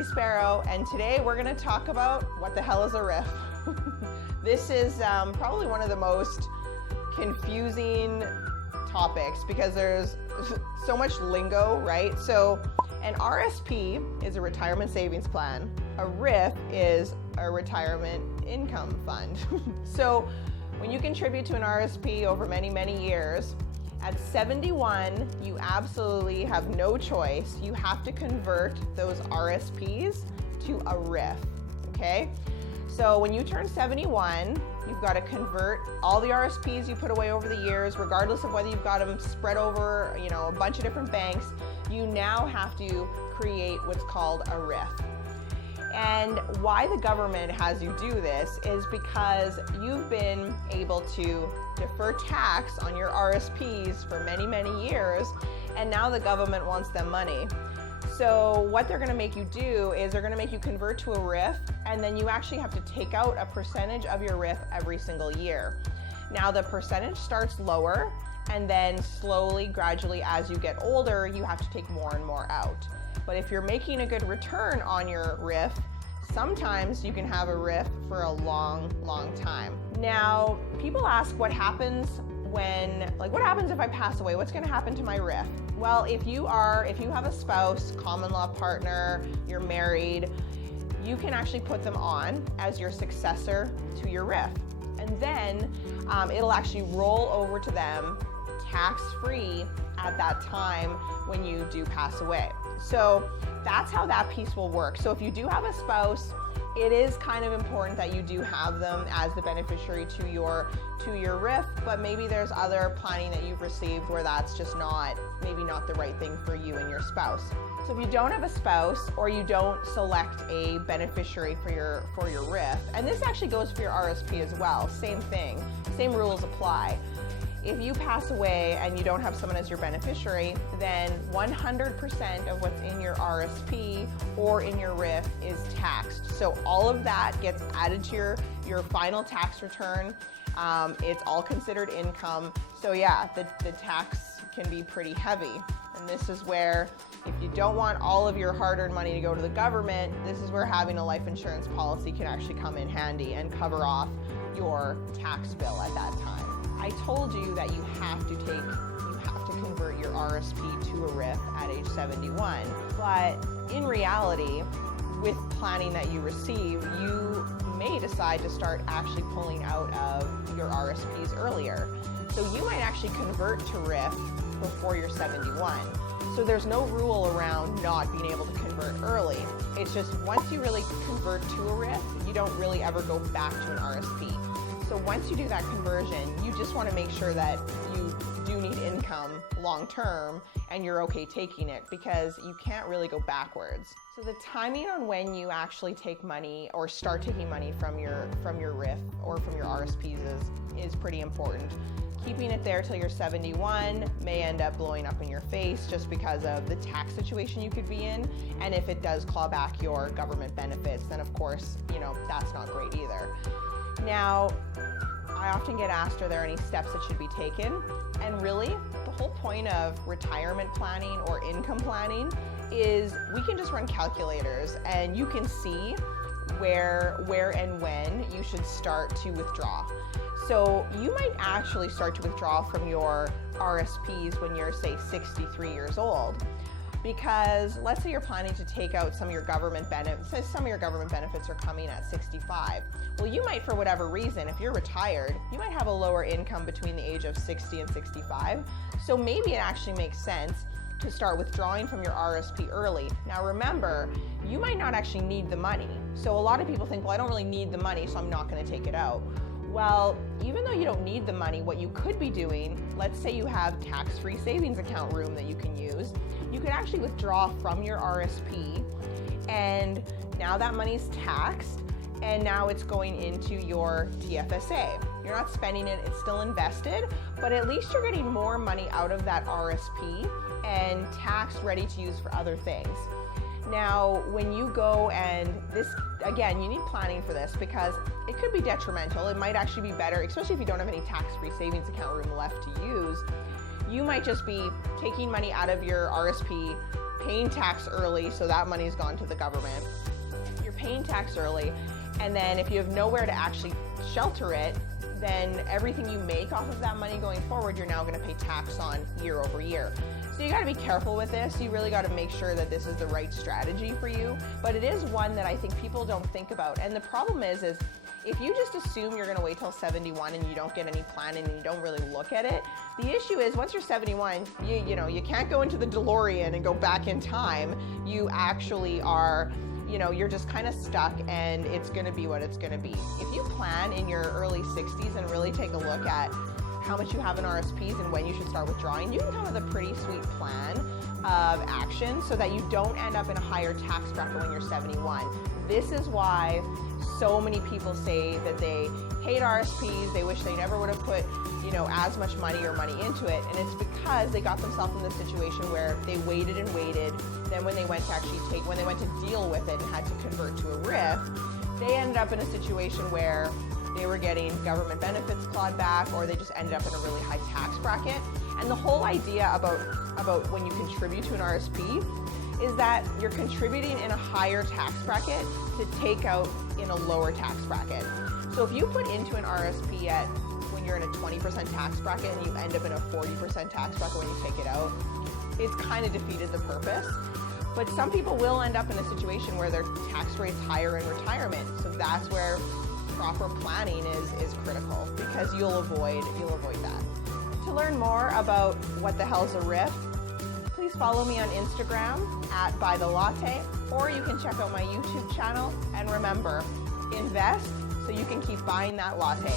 Sea Sparrow, and today we're going to talk about what the hell is a RIF. This is probably one of the most confusing topics because there's so much lingo, right? So an RSP is a retirement savings plan. A RIF is a retirement income fund. So when you contribute to an RSP over many, many years, at 71, you absolutely have no choice. You have to convert those RSPs to a RIF, okay? So when you turn 71, you've got to convert all the RSPs you put away over the years, regardless of whether you've got them spread over, a bunch of different banks. You now have to create what's called a RIF. And why the government has you do this is because you've been able to defer tax on your RSPs for many, many years, and now the government wants them money. So what they're going to make you do is they're going to make you convert to a RIF, and then you actually have to take out a percentage of your RIF every single year. Now the percentage starts lower, and then slowly, gradually, as you get older, you have to take more and more out. But if you're making a good return on your RIF, sometimes you can have a RIF for a long, long time. Now, people ask what happens what happens if I pass away? What's going to happen to my RIF? Well, if you have a spouse, common law partner, you're married, you can actually put them on as your successor to your RIF. And then it'll actually roll over to them tax-free at that time when you do pass away. So that's how that piece will work. So if you do have a spouse, it is kind of important that you do have them as the beneficiary to your RIF, but maybe there's other planning that you've received where that's just maybe not the right thing for you and your spouse. So if you don't have a spouse or you don't select a beneficiary for your RIF, and this actually goes for your RSP as well, same thing, same rules apply. If you pass away and you don't have someone as your beneficiary, then 100% of what's in your RSP or in your RIF is taxed. So all of that gets added to your final tax return. It's all considered income. So yeah, the tax can be pretty heavy. And this is where, if you don't want all of your hard-earned money to go to the government, this is where having a life insurance policy can actually come in handy and cover off your tax bill at that time. I told you that you have to convert your RSP to a RIF at age 71, but in reality, with planning that you receive, you may decide to start actually pulling out of your RSPs earlier. So you might actually convert to RIF before you're 71. So there's no rule around not being able to convert early. It's just once you really convert to a RIF, you don't really ever go back to an RSP. So once you do that conversion, you just want to make sure that you do need income long term and you're okay taking it, because you can't really go backwards. So the timing on when you actually take money or start taking money from your RIF or from your RSPs is pretty important. Keeping it there till you're 71 may end up blowing up in your face just because of the tax situation you could be in. And if it does claw back your government benefits, then of course, that's not great either. Now, I often get asked, are there any steps that should be taken? And really, the whole point of retirement planning or income planning is we can just run calculators and you can see where and when you should start to withdraw. So you might actually start to withdraw from your RSPs when you're, say, 63 years old. Because let's say you're planning to take out some of your government benefits. Some of your government benefits are coming at 65. Well, you might, for whatever reason, if you're retired, you might have a lower income between the age of 60 and 65. So maybe it actually makes sense to start withdrawing from your RSP early. Now remember, you might not actually need the money. So a lot of people think, well, I don't really need the money, so I'm not going to take it out. Well, even though you don't need the money, what you could be doing, let's say you have tax-free savings account room that you can use, you could actually withdraw from your RSP, and now that money's taxed, and now it's going into your TFSA. You're not spending it, it's still invested, but at least you're getting more money out of that RSP and taxed, ready to use for other things. Now, when you go, and this, again, you need planning for this because it could be detrimental. It might actually be better, especially if you don't have any tax-free savings account room left to use. You might just be taking money out of your RSP, paying tax early, so that money's gone to the government. You're paying tax early, and then if you have nowhere to actually shelter it, then everything you make off of that money going forward, you're now going to pay tax on year over year. So you got to be careful with this. You really got to make sure that this is the right strategy for you. But it is one that I think people don't think about. And the problem is if you just assume you're going to wait till 71 and you don't get any planning and you don't really look at it, the issue is once you're 71, you can't go into the DeLorean and go back in time. You actually are, you're just kind of stuck, and it's going to be what it's going to be. If you plan in your early 60s and really take a look at how much you have in RSPs and when you should start withdrawing, you can come with a pretty sweet plan of action so that you don't end up in a higher tax bracket when you're 71. This is why so many people say that they hate RSPs, they wish they never would have put as much money into it, and it's because they got themselves in this situation where they waited and waited. Then when they went to deal with it and had to convert to a RIF, they ended up in a situation where they were getting government benefits clawed back, or they just ended up in a really high tax bracket. And the whole idea about when you contribute to an RSP is that you're contributing in a higher tax bracket to take out in a lower tax bracket. So if you put into an RSP when you're in a 20% tax bracket and you end up in a 40% tax bracket when you take it out, it's kind of defeated the purpose. But some people will end up in a situation where their tax rate's higher in retirement. So that's where proper planning is critical, because you'll avoid that. To learn more about what the hell's a RIF, please follow me on Instagram at @BuyTheLatte, or you can check out my YouTube channel. And remember, invest so you can keep buying that latte.